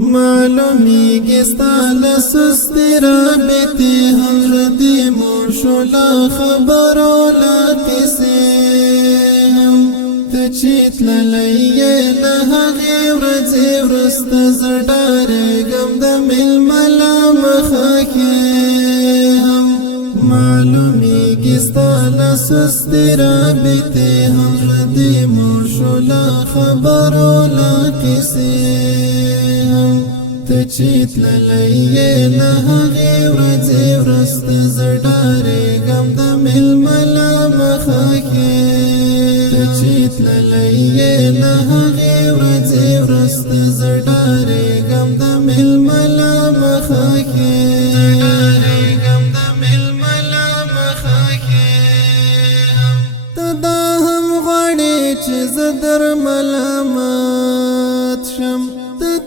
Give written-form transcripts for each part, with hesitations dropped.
معلومیږي ستا له سستې رابطې هم زړه دې موړ شو له خبرو له قیسې هم ته چې تللی یې له هغې ورځې وروسته زه ډارېږم د مېلمه له مخه هم معلومیږي ستا له سستې رابطې هم زړه دې موړ شو له خبرو له قیسې ته چې تللی یې له هغې ورځې وروسته زه ډارېږم د مېلمه له مخه ته چې تللی یې له هغې ورځې وروسته زه ډارېږم د مېلمه له مخه ته دا هم غواړې چې زه در ملامت شم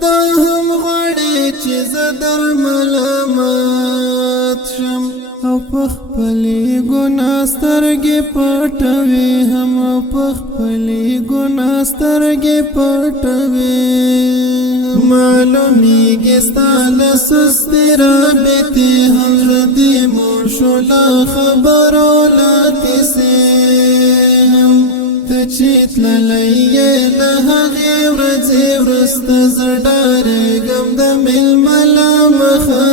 دا هم غواړې چې زه در ملامت شم او په خپلې ګناه سترګې پټوې هم او په خپلې ګناه سترګې پټوې معلومیږي ستا له سستې رابطې هم زړه دې موړ شو له خبرو له قیسې ته چې تللی یې له هغې ورځې وروسته زه ډارېږم د مېلمه له مخه